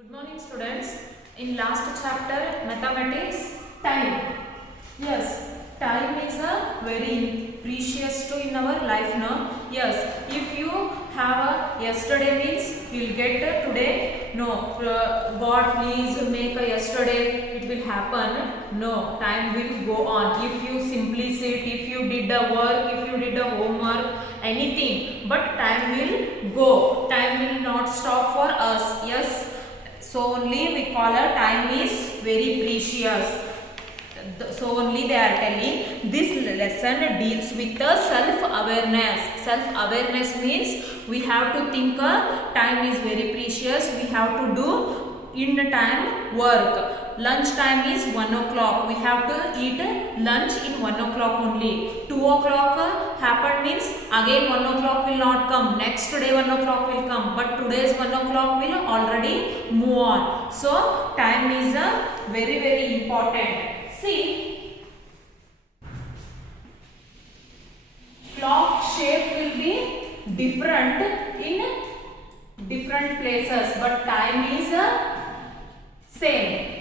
Good morning students. In last chapter mathematics, time. Yes, time is a very precious to in our life now. Yes, if you have a yesterday means you will get a today. No, God please make a yesterday it will happen. No, time will go on. If you simply sit, if you did the work, if you did the homework, anything, but time will go. Time will not stop for us. Yes. So only we call a time is very precious. So only they are telling this lesson deals with the self-awareness. Self-awareness means we have to think time is very precious. We have to do in time work. Lunch time is 1 o'clock. We have to eat lunch in 1 o'clock only. 2 o'clock happened means again 1 o'clock will not come. Next day 1 o'clock will come. But today's 1 o'clock will already move on. So time is very important. See, clock shape will be different in different places, but time is same.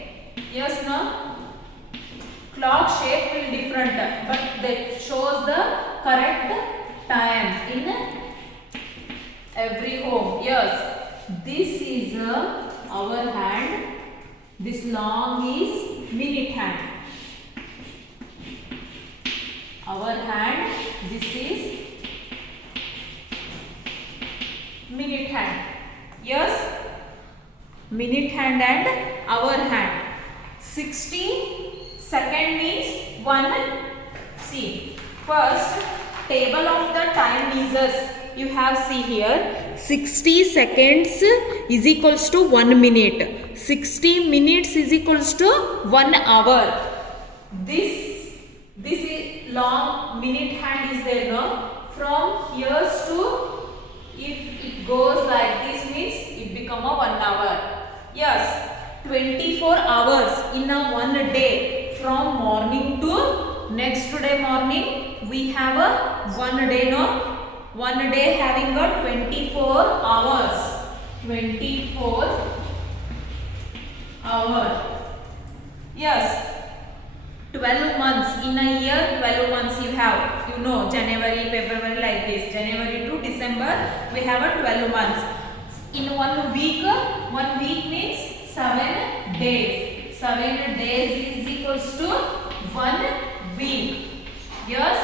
Yes, no? Clock shape will different, but that shows the correct time in every home. Yes, this is hour hand. This long is minute hand. Hour hand. This is minute hand. Yes, minute hand and hour hand. 60 second means 1. See, first table of the time measures you have see here. 60 seconds is equals to 1 minute. 60 minutes is equals to 1 hour. This is long minute hand is there, no? From here to, if it goes like this means it become a 1 hour. Yes, 24 hours in a one day. From morning to next day morning we have a one day, no? One day having a 24 hours. 24 hours. Yes. 12 months. In a year, 12 months you have. You know, January, February like this. January to December, we have a 12 months. In 1 week means 7 days. 7 days is equals to 1 week. Yes,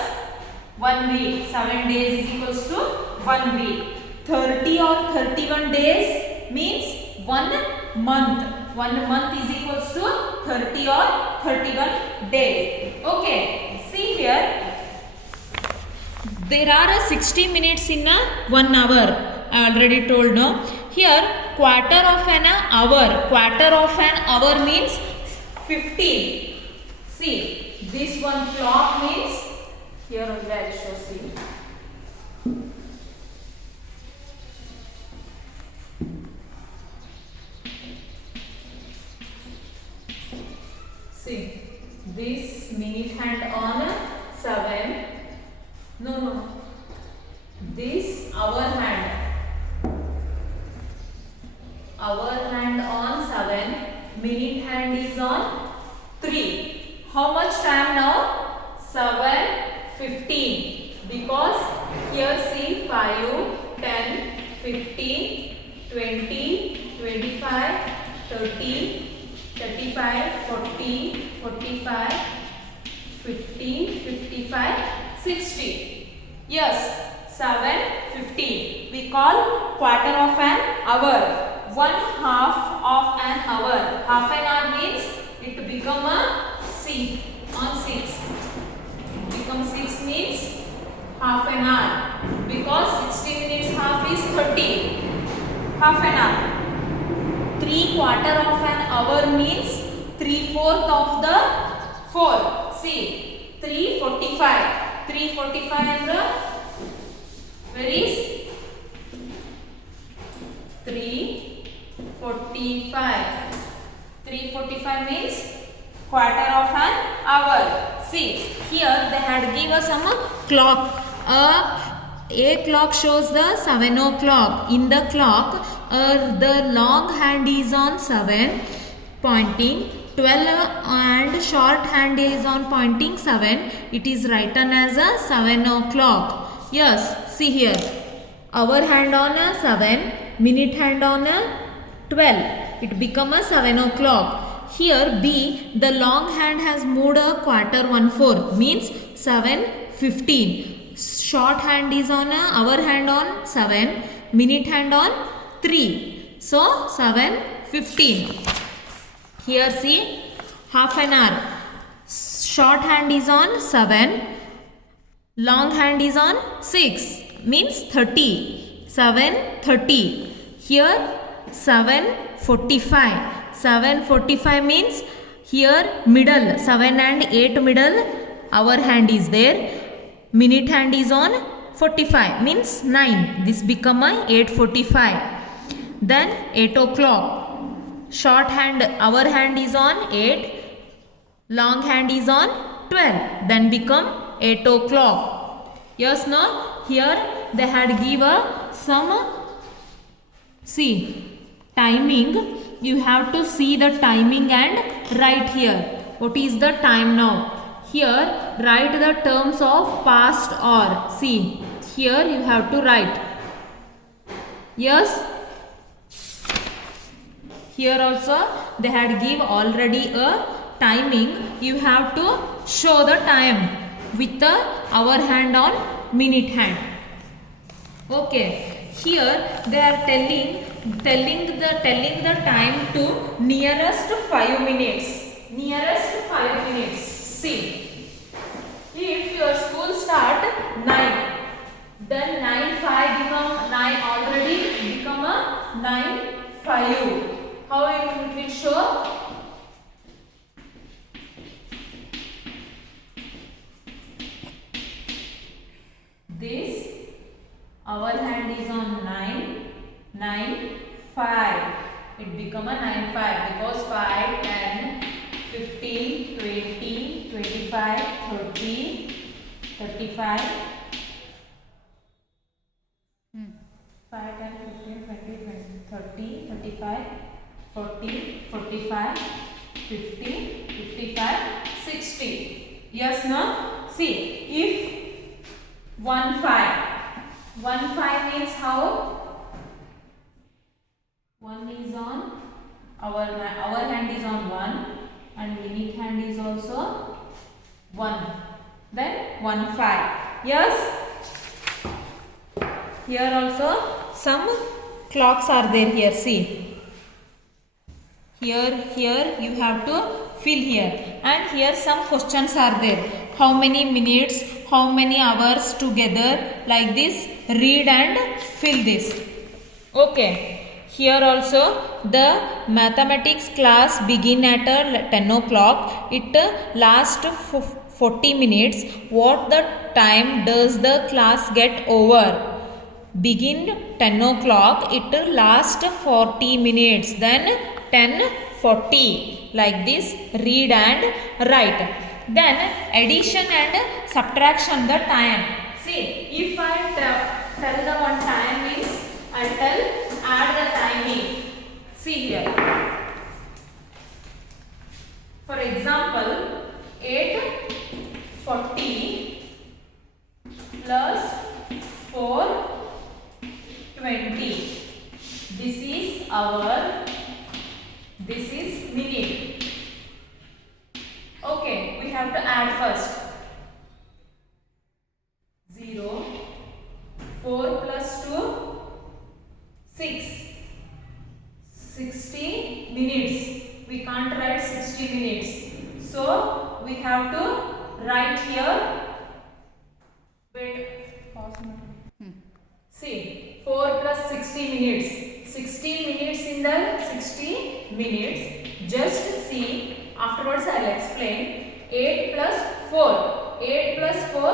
1 week. 7 days is equals to 1 week. 30 or 31 days means 1 month. 1 month is equals to 30 or 31 days. Okay, see here. There are 60 minutes in a 1 hour. I already told, no? Here, quarter of an hour. Quarter of an hour means 15. See, this one clock means, here only I will show, see. See, this minute hand on 7. No. This hour hand. Hour hand on 7. Minute hand is on 3. How much time now? 7:15. Because here see 5, 10, 15, 20, 25, 30. 35, 40, 45, 50, 55, 60. Yes, 7:15. We call quarter of an hour. 1/2 of an hour. Half an hour means it become a 6 on 6. Become 6 means half an hour. Because 60 minutes half is 30. Half an hour. 3/4 of an hour means 3/4 of the 4. See, 3:45. 3:45 and where is 3:45. 3:45 means quarter of an hour. See, here they had given us some clock. A clock shows the 7 o'clock. In the clock, the long hand is on 7 pointing 12 and short hand is on pointing 7. It is written as a 7 o'clock. Yes, see here. Hour hand on a 7, minute hand on a 12. It become a 7 o'clock. Here B, the long hand has moved a quarter 1/4 means 7:15. Short hand is on a hour hand on 7, minute hand on 3. So 7:15. Here see half an hour. Short hand is on 7, long hand is on 6 means 30. 7:30. Here 7:45. 7:45 means here middle 7 and 8 middle hour hand is there. Minute hand is on 45 means 9. This become a 8:45. Then 8 o'clock. Short hand hour hand is on 8. Long hand is on 12. Then become 8 o'clock. Yes, no? Here they had give some see timing. You have to see the timing and write here. What is the time now? Here write the terms of past or. See here you have to write. Yes. Here also they had give already a timing. You have to show the time with the hour hand on minute hand. Okay. Here they are telling the time to nearest 5 minutes. Nearest 5 minutes. See. If your school start 9, then 9:5 become 9 already become a 9:05. How it will show? This our hand is on 9, 9:05. It become a 9:05 because 5, 10, 15, 20, 25, 30, 35. 5, 10, 15, 20, 30, 35, 40, 45, 50, 55, 60. Yes, no? See, if 1:5 means how? 1 is on our hand is on 1 and minute hand is also 1. Then 1:5. Yes. Here also some clocks are there here. See. Here you have to fill here, and here some questions are there. How many minutes, how many hours together, like this. Read and fill this. Okay. Here also the mathematics class begin at 10 o'clock. It lasts 40 minutes. What the time does the class get over? Begin 10 o'clock. It lasts 40 minutes. Then 10:40. Like this. Read and write. Then addition and subtraction the time. See, if I tell the one time means I tell add the timing. See here. For example, 8:40 plus 4:20. This is hour. This is minute. Okay, we have to add first. 0, 4 plus 2, 6. 60 minutes. We can't write 60 minutes. So, we have to write here. Wait, pause. See, 4 plus 60 minutes. 60 minutes in the 60 minutes. Just see, afterwards I will explain. 8 plus 4. 8 plus 4,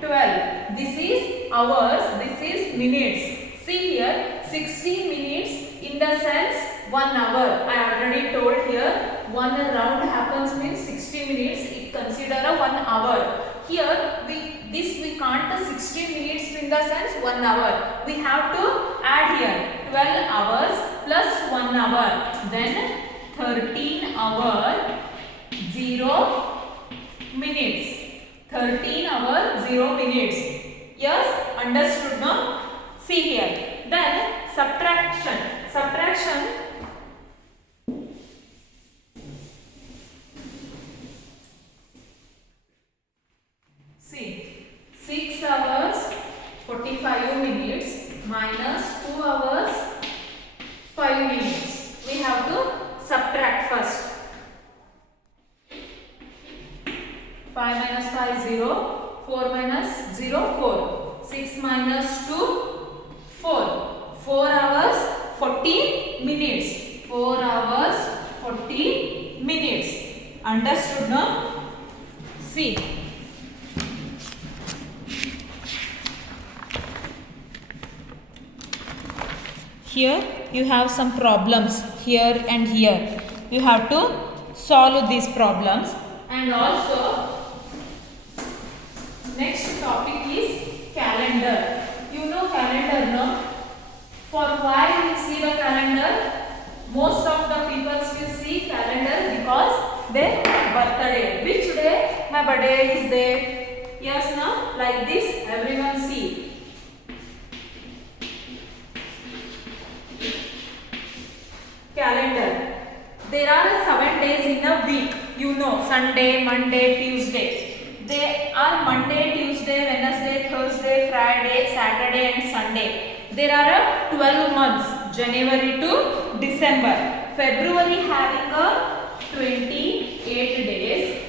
12. This is hours, this is minutes. See here, 60 minutes in the sense 1 hour. I already told here, 1 round happens means 60 minutes. It consider a 1 hour. Here, we can't 60 minutes in the sense 1 hour. We have to add here. 12 hours plus 1 hour, then 13 hour 0 minutes. 13 hour 0 minutes. Yes, understood now? See here. Then subtraction. Subtraction. See, 6 hours 45 minutes minus 2 hours 5 minutes. We have to subtract first. 5 minus 5 0, 4 minus 0 4, 6 minus 2 4, 4 hours 40 minutes, 4 hours 40 minutes. Understood now? See. Here you have some problems here and here. You have to solve these problems. And also next topic is calendar. You know calendar, no? For why we see the calendar? Most of the people will see calendar because their birthday. Which day my birthday is there? Yes, no? Like this everyone see. Calendar. There are 7 days in a week. You know, Sunday, Monday, Tuesday. They are Monday, Tuesday, Wednesday, Thursday, Friday, Saturday and Sunday. There are 12 months, January to December. February having a 28 days.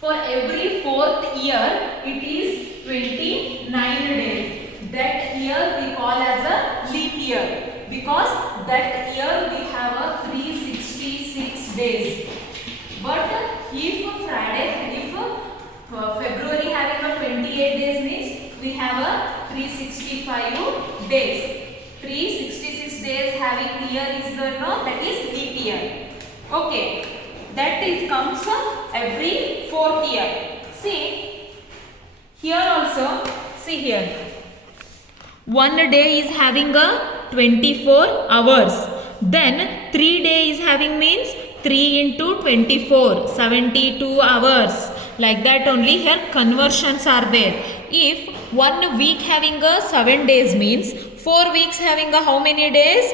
For every 4th year, it is 29 days. That year we call as a leap year. Because that year we have a 366 days. But if February having a 28 days means we have a 365 days. 366 days having year is the no, that is leap year. Okay, that is comes every 4th year. See here also. See here. One day is having a 24 hours. Then 3 days having means 3 into 24, 72 hours. Like that only here conversions are there. If 1 week having a 7 days means 4 weeks having a how many days?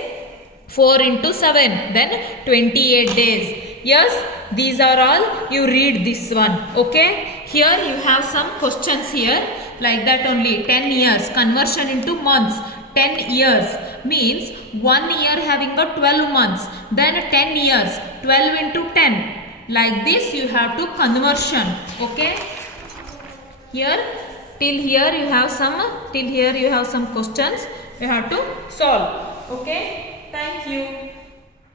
4 into 7, then 28 days. Yes, these are all. You read this one. Okay. Here you have some questions here. Like that only. 10 years conversion into months. 10 years means 1 year having a 12 months, then 10 years 12 into 10. Like this you have to conversion. Okay, here till here you have some questions you have to solve. Okay, thank you.